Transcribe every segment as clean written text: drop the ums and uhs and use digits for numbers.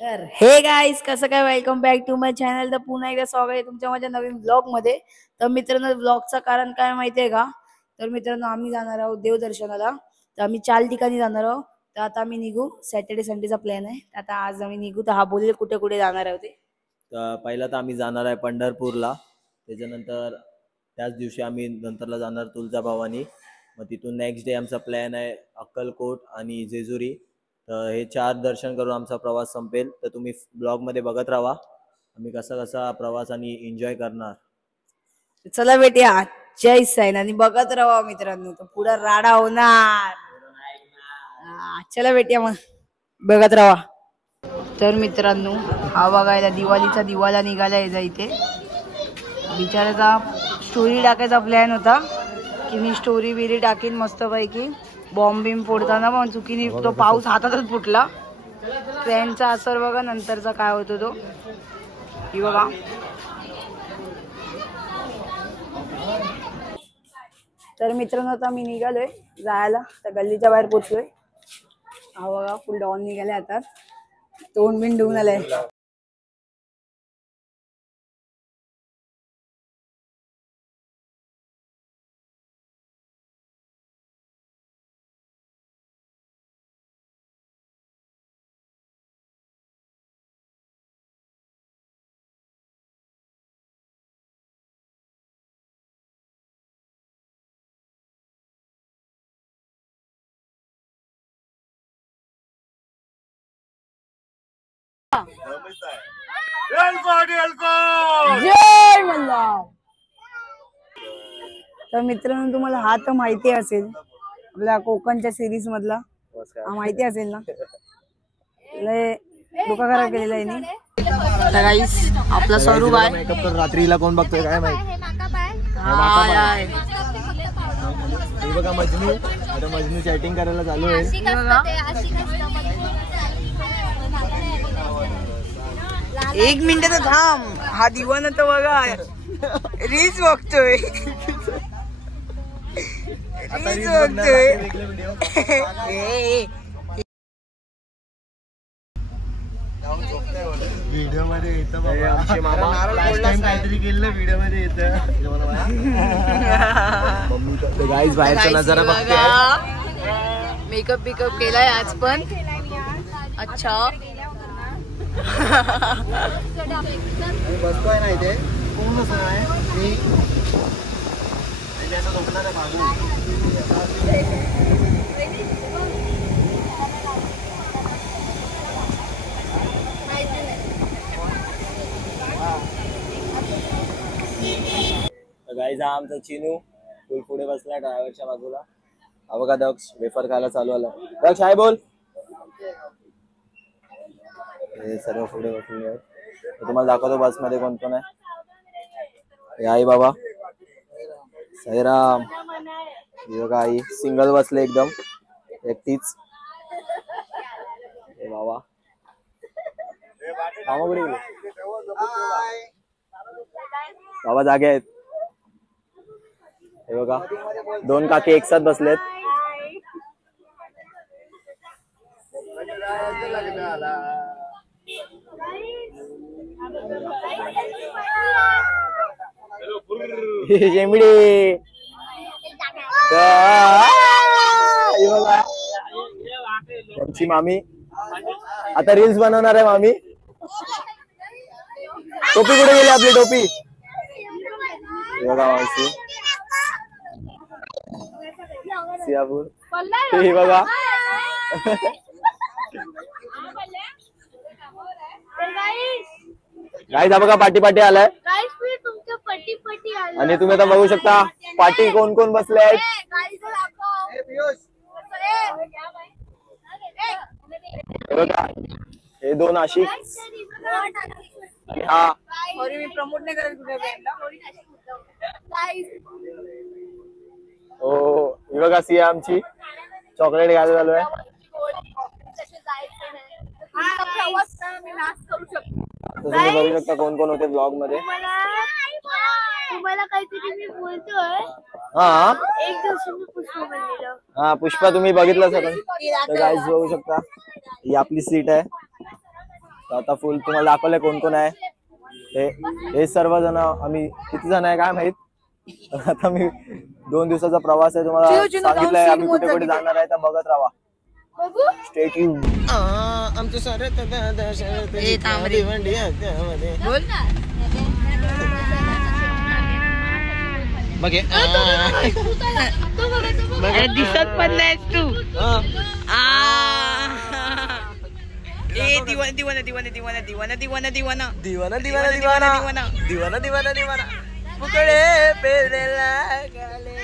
तर हे गाईज कसं काय, welcome back to my channel. तर पुन्हा एकदा स्वागत आहे तुमच्या माझ्या नवीन ब्लॉग मध्ये. तर मित्रांनो, ब्लॉगचं कारण काय माहितीये का? तर मित्रांनो, आम्ही जाणार आहोत देवदर्शनाला. तर आम्ही 4 ठिकाणी जाणार आहोत. तर आता आम्ही निघू. सॅटर्डे संडेचा प्लॅन आहे. आता आज आम्ही निघू. तर हा बोलेल कुठे कुठे जाणार आहोत ते. तर पहिला तर आम्ही जाणार आहे पंढरपूरला. त्याच्यानंतर त्याच दिवशी आम्ही नंतरला जाणार तुळजाभवानी. मग तिथून नेक्स्ट डे आमचा प्लॅन आहे अक्कलकोट आणि जेजुरी. तर हे 4 दर्शन करून आमचा प्रवास संपेल. तर तुम्ही ब्लॉगमध्ये बघत राहा आम्ही कसा कसा प्रवास आणि एन्जॉय करणार. चला भेटूया जय साईन आणि बघत राहा मित्रांनो. तर पुढे राडा होणार. चला भेटूया मग, बघत राहा. तर मित्रांनो, हा बघायला दिवाळीचा दिवाला निघाला इथे. बिचाराचा स्टोरी टाकायचा प्लॅन होता की मी स्टोरी बिरी टाकीन मस्तपैकी. बॉम्ब बिम फोडताना पण चुकीने तो पाऊस हातातच फुटला. ट्रेनचा असर बघा नंतरचा काय होतो तो. ही बघा. तर मित्रांनो, आता मी निघालोय जायला. तर गल्लीच्या बाहेर पोचलोय. हा बघा फुल डॉन निघाले आता. तोंड बिन डुबून आलंय. जय मल्हार. तर मित्रांनो, तुम्हाला हा तर माहिती असेल आपल्या कोकणच्या सिरीज मधला. हा माहिती असेल ना. लय डोका खराब केलेला आहे नी. तर गाईस, आपला स्वरूप आहे. मेकअप तर रात्रीला कोण बघतोय काय माहिती. हे बघा मजनू. आता मजनू चॅटिंग करायला चालू आहे. एक मिनिट तर थांब. हा दिवाना तर बघा रील्स बघतोय. व्हिडिओ मध्ये येतं काहीतरी केलं व्हिडिओ मध्ये येतं. गाईज बाहेरचा नजारा बघते. मेकअप बिकअप केलाय आज पण. अच्छा. बसतोय ना इथे पूर्ण आहे. झोपणार आहे मागून. गाईज हा आमचा चिनू फुल पुढे बसलाय ड्रायव्हरच्या बाजूला. हा बघा दक्ष वेफर खायला चालू आला. दक्ष हाय बोल. हे सर्व पुढे बसले आहेत. तुम्हाला दाखवतो बस मध्ये कोण कोण आहे. आई बाबा साईराम. बघा आई सिंगल बसले एकदम एकटीच. हे बाबा मामा कुठे गेले. बाबा जागे आहेत. हे बघा 2 काकी एक साथ बसलेत. जेमिडी त्यांची मामी आता रील्स बनवणार आहे. मामी टोपी कुठे गेली आपली टोपी. बघा मावशी सियापूर. हे बघा गाईज हा बघा पाठी पाठी आलाय. आणि तुम्ही आता बघू शकता पाठी कोण कोण बसले आहेत. हे 2 आशिक आणि हा मी प्रमोट नाही करत कुठे. हो ही बघा सिया आमची चॉकलेट घ्यायला चालू आहे. तुम्ही बघू शकता कोण कोण होते ब्लॉग मध्ये. तुम्हाला काहीतरी मी बोलतोय. हा एक दिवशी मी पुष्पा बनलेलो. हा पुष्पा तुम्ही बघितलं सगळं. तर गाईज बघू शकता ही आपली सीट आहे. तर आता फुल तुम्हाला दाखवलंय कोण कोण आहे. हे सर्वजण आम्ही किती जण आहे काय माहित. आता मी 2 दिवसाचा प्रवास आहे तुम्हाला सांगितलंय आम्ही कुठे कुठे जाणार आहे तर बघत राहा. Stay tune. आमचे सारे बघे दिसत पण नाहीस तू. दिवाना दिवाना दिवाना दिवाना दिवाना दिवाना दिवाना दिवाना दिवाना दिवाना दिवाना दिवाना दिवाना पुतळे पेरलेला गाले.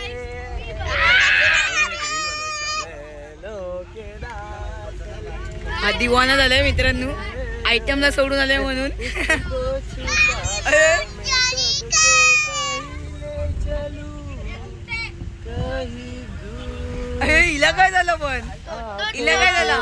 हा दिवाना झालाय मित्रांनो. आयटमला सोडून आलाय म्हणून. हिला काय झालं पण हिला काय झालं.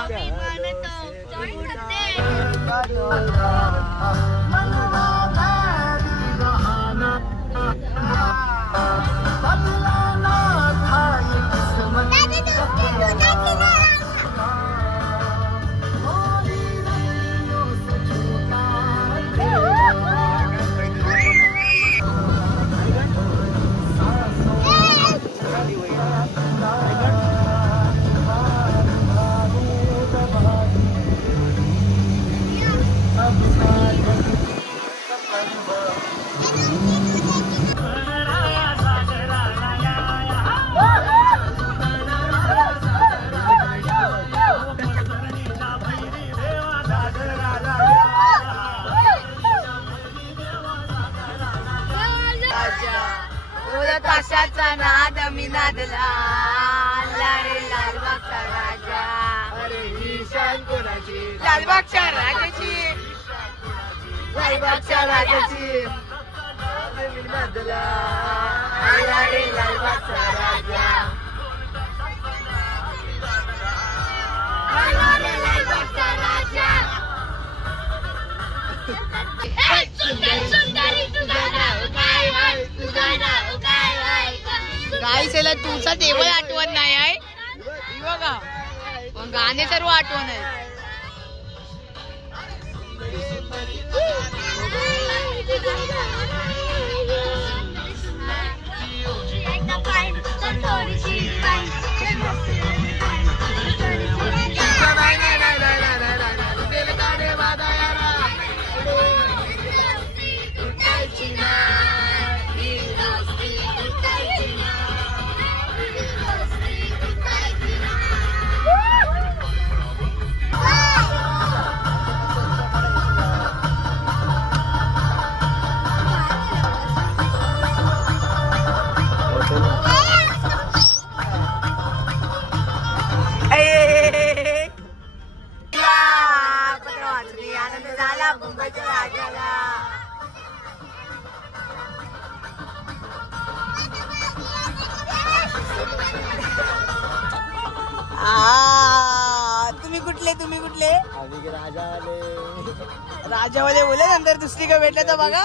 ताशाचा नाद मी नादला रे लालबागचा राजा. लालबागच्या राजाची लालबागच्या राजाची नादला रे लालबागचा राजा. लालबागचा राजा. गाईला तुझा देवळ आठवण नाही आहे बघा. गाणे सर्व आठवण आहे. तुम्ही कुठले राजावाले बोले नंतर दुसरी का भेटले तर बघा.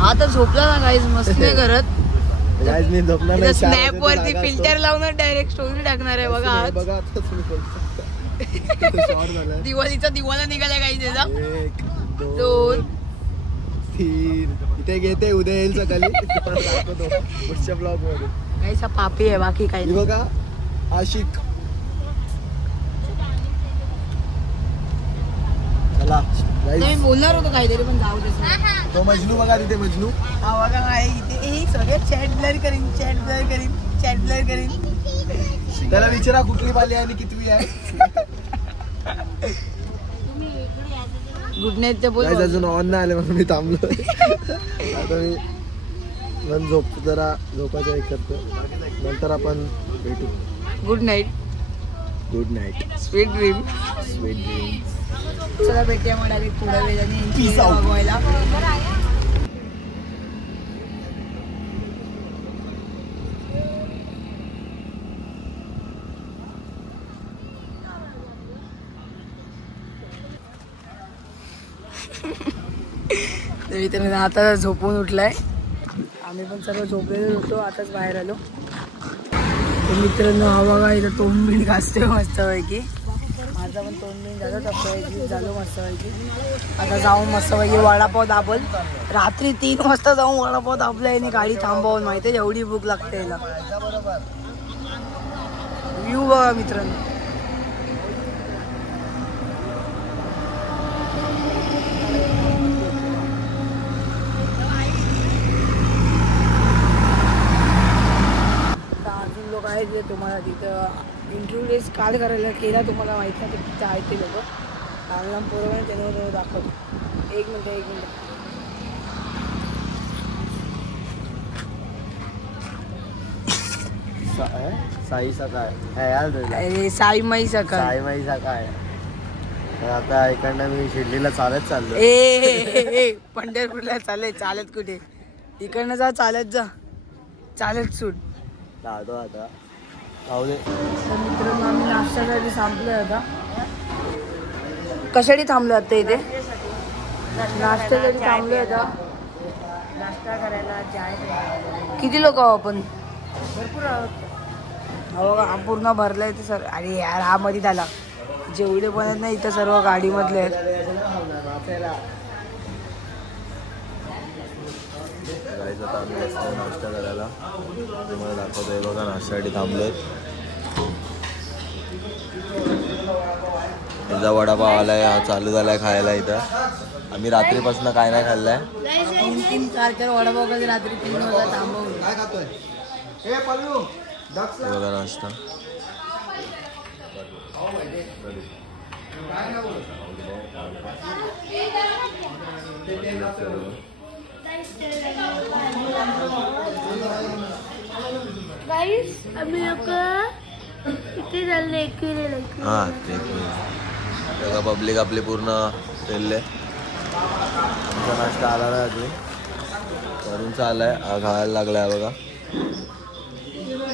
हा तर झोपला ना गाईज मस्त नाही करत. स्नॅप वरती फिल्टर लावून डायरेक्ट स्टोरी टाकणार आहे बघा. दिवाळीचा दिवाला निघाला गाईज याचा. 2 3 इथे घेते उद्या येईल सकाळी पुढच्या ब्लॉग मध्ये. गाईचा पापी आहे बाकी काही नाही बघा. आशिक चला मी बोलणार होतो काहीतरी पण जाऊ दे. तो मजनू बघा तिथे मजनू. हा बघा काय इथे सगळे चॅट ब्लर करीन चॅट ब्लर करीन चॅट ब्लर करीन. त्याला विचारा कुठली पाली आहे आणि कितवी आहे. गुड नाईट बोल. अजून ऑन नाही आले म्हणून मी थांबलो. आता मी मन झोपायचं एक करतो नंतर आपण भेटू. Good night. Good night. Sweet dream. Sweet dreams. चला भेटूया मग डायरेक्ट थोड्या वेळाने बघवायला. मित्रांनो आता झोपून उठलाय. आम्ही पण सर्व झोपलेलो होतो, आताच बाहेर आलो. तर मित्रांनो हा बघा इथं तोंडबीण घासतोय मस्तपैकी. माझा पण तोंडबीण झालं टप्प्यापैकी झालो मस्तपैकी. आता जाऊन मस्तपैकी वडापाव दाबल. रात्री 3 वाजता जाऊन वडापाव दाबलाय आणि गाडी थांबवून. माहिती आहे एवढी भूक लागते याला. व्ह्यू बघा मित्रांनो. अजून लोक आहेत जे तुम्हाला तिथं इंट्रोड्यूस काल करायला केला, तुम्हाला माहिती नाही तिथं आहेत ते लोक. लांब बरोबर त्यांना दाखवतो. एक मिनिट. साई सकाळ अरे साईमाई सकाळ. साईमाई सकाळ. आता इकडनं मी शिर्डीला चालत चाललो. ए पंढरपूरला चालत कुठे? इकडनं जा, चालत सूट. जातो आता जाऊ दे. तर मित्रांनो आम्ही नाश्त्यासाठी थांबलोय आता. कशासाठी थांबलो आता इथे? नाश्त्यासाठी थांबलोय आता. नाश्ता करायला जायचं. किती लोक आहो आपण? भरपूर आहोत. हो हा पूर्ण भरलाय ते सर. अरे यार हा मध्ये झाला. जेवढे पण आहेत ना इथं सर्व गाडीमधले आहेत. आता आम्ही नाश्ता करायला तुम्हाला दाखवतोय बघा. नाश्त्यासाठी थांबलोय. त्याचा वडापाव आलाय, हा चालू झालाय खायला. इथं आम्ही रात्रीपासून काय नाही खाल्लाय. 3 4 वडापाव कधी रात्री 3 वाजता थांबवून. बघा नाश्ता. गाईस आम्ही लोक इथे चालले एकविरेला. हा ते बघा पब्लिक आपली पूर्ण फिरले. आमचा नाश्ता आला नाही अजून, वरूनचा आलाय. हा खायला लागलाय बघा.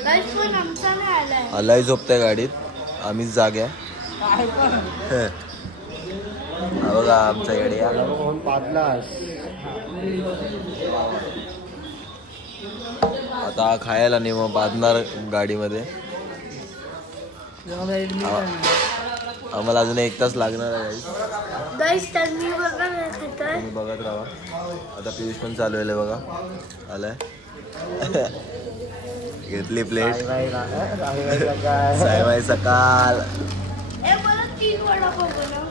गाईस पण आमचा नाही आलाय. आलाय झोपतंय गाडीत, आम्हीच जाग्या. हा बघा आमचा येड्या. आता खायला नाही मग बांधणार गाडीमध्ये. आम्हाला अजून 1 तास लागणार आहे. गाईस तर मी बघा खातोय. तुम्ही बघत राहा. आता पियुष पण चालू आहे बघा. आलाय. घेतली प्लेट. साईबाई सकाळ. मला 3 वडापाव बनव.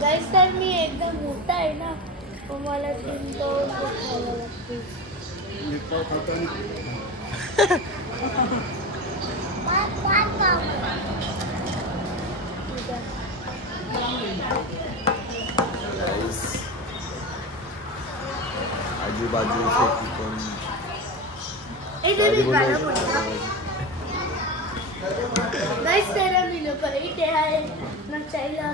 गाईस तर मी एकदम मोठा आहे ना, मला 3 खायला लागतील. आजूबाजू गाइस तेरा मी लोग इथे आहे ना चायला.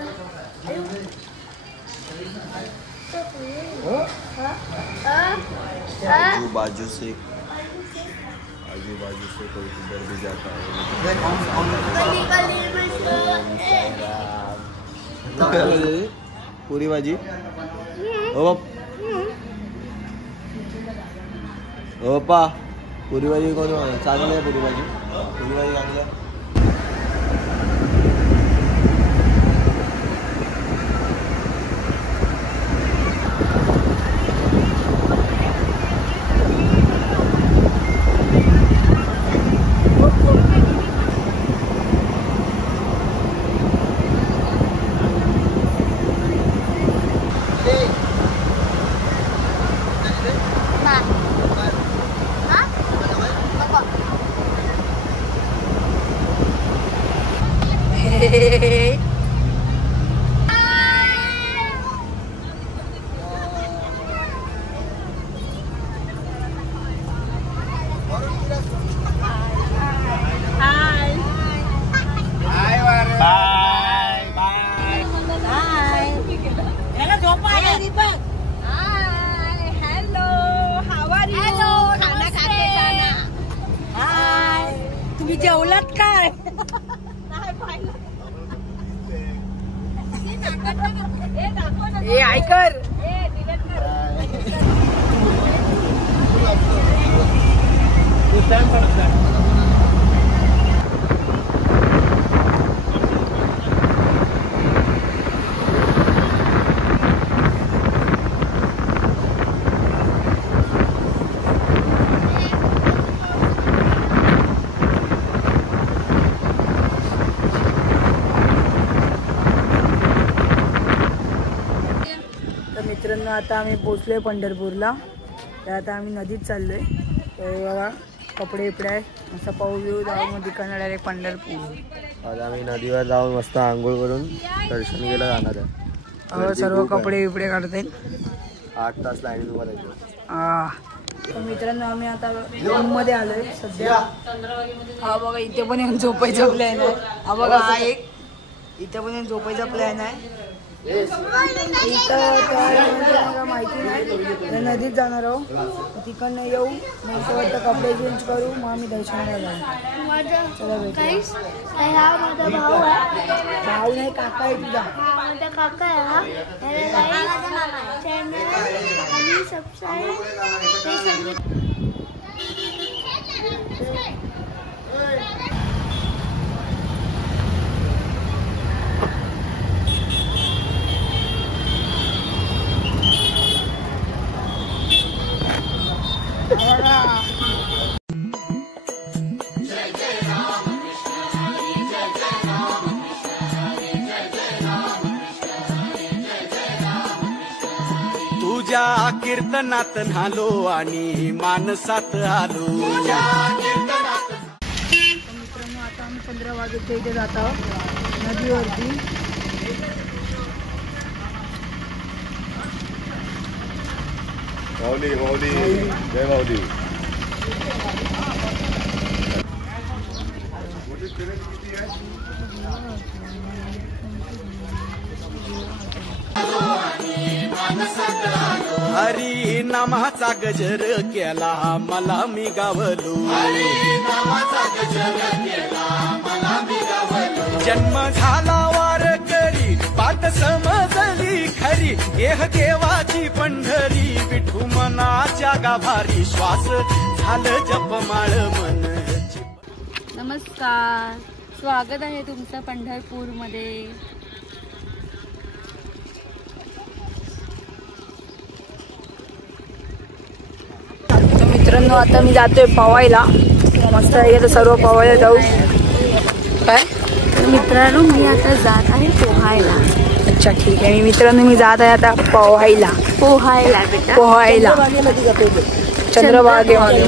आजू बाजू से कोई किधर भी जाता है. पुरी भाजी. ओ पप्पा पुरी भाजी कोण चांगली आहे? पुरी भाजी चांगली आहे. तुम्ही जेवलात काय? ए ऐकर मित्रांनो आता आम्ही पोचलोय पंढरपूरला. तर आता आम्ही नदीत चाललोय. तर बघा कपडे बिपडे आहे असा पाऊस येऊ जाऊन मग तिकडनं डायरेक्ट पंढरपूर. आज आम्ही नदीवर जाऊन मस्त आंघोळ करून दर्शन घ्यायला जाणार आहे. सर्व कपडे बिपडे काढता 8 तास लाईन उभा राहायचं. तर मित्रांनो आम्ही आता रूम मध्ये आलोय सध्या. हा बघा इथे पण एक झोपायचा प्लॅन आहे. हा बघा हा एक इथे पण एक झोपायचा प्लॅन आहे. इथं काय माहिती नाही. नदीत जाणार आहोत. तिकडनं येऊ मग कपडे चेंज करू मग आम्ही दर्शनाला जाऊ. चला भेटू. हा माझा भाऊ आहे. भाऊ नाही काका आहे तुझा. माझा काका आहे हा. चॅनल आणि सबस्क्राईब तुझ्या कीर्तनात न्हालो आणि मानसात आलो. मित्रांनो आता आम्ही 15 वाजेच्या इथे जात आहोत नदीवरती. माऊली माऊली जय माऊली. हरी नामाचा गजर केला मला मी गावलो. जन्म झाला वार करी पाठ समजली खरी. देह देवाची पंढरी विठू मनाच्या गाभारी. श्वास झालं जपमाळ मन. नमस्कार, स्वागत आहे तुमचं पंढरपूरमध्ये. मित्रांनो आता मी जातोय पवायला. मस्त आहे तर सर्व पवायला जाऊ. काय मित्रांनो मी आता जात आहे पोहायला. अच्छा ठीक आहे. मित्रांनो मी जात आहे आता पोहायला. पोहायला बेटा पोहायला चंद्रभागेमध्ये.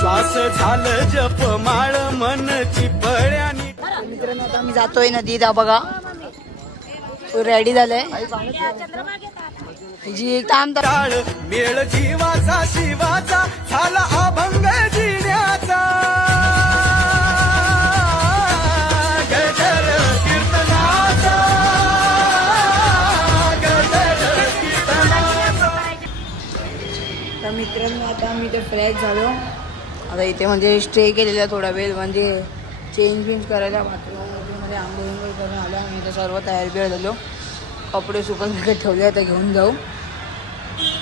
श्वास झालं जपमाळ मनची पळ्यानी. मित्रांनो आता मी जातोय नदीत. बघा रेडी झालंय. जी थांब टाळ मेळ जीवाचा शिवाचा झाला अभंग जिण्याचा. गजर कीर्तनाचा गजर कीर्तनाचा. तर मित्रांनो आता मी ते फ्रेश झालो. आता इथे म्हणजे स्टे केलेला थोडा वेळ म्हणजे चेंज करायला बाथरूममध्ये आंघोळ करून आलो. आम्ही इथे सर्व तयार बियार झालो. कपडे सुकत वगैरे ठेवले आता घेऊन जाऊ.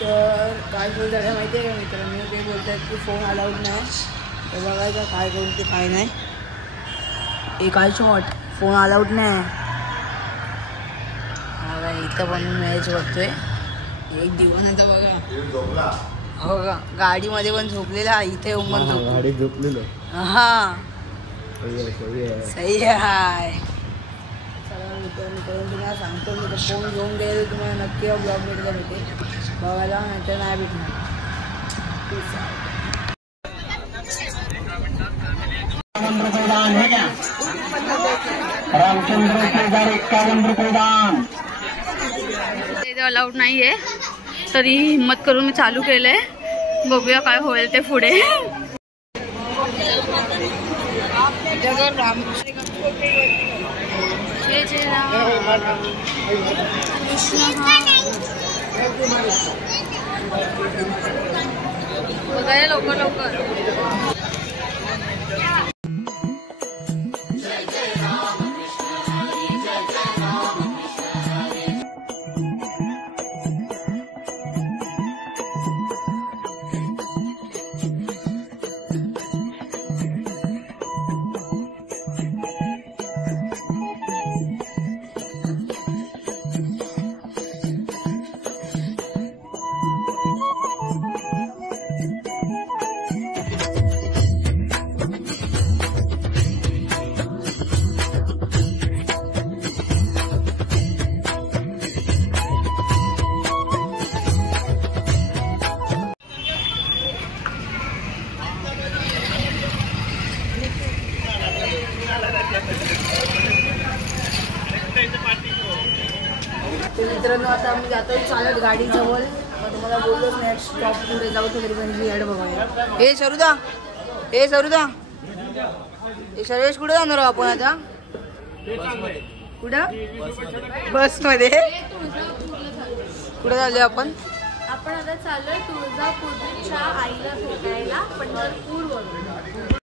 तर काय बोलतात माहिती आहे का मित्रांनो. ते बोलतात की फोन अलाउड नाही. तर बघायचं काय करू ते काय नाही. एक काय शॉट फोन अलाउड नाही. बघा इथं पण मॅच बघतोय. एक दिवस आता बघा हो का गाडीमध्ये पण झोपलेला. इथे येऊन पण गाडीत झोपलेलो. हा सही आहे. तुम्हाला सांगतो मी फोन घेऊन गेले तुम्हाला नक्की ब्लॉग भेटला भेटेल बघायला. नाहीतर नाही भेटणार. अलाउड नाहीये तरी हिम्मत करून मी चालू केलंय. बघूया काय होईल ते पुढे. जय राम कृष्ण बघायला लवकर लवकर. तर मित्रांनो आता आम्ही जातोय चालत गाडी जवळ. मग तुम्हाला बोललोच नेक्स्ट स्टॉप पुढे जाऊ तर तरी पण ॲड बघूया. हे सरुदा हे सर्वेश कुठे जाणार आहोत आपण आता? कुठं? बसमध्ये. कुठे चाललोय आपण? आपण आता चाललोय तुळजापूरच्या आईला भेटायला पंढरपूर वरून.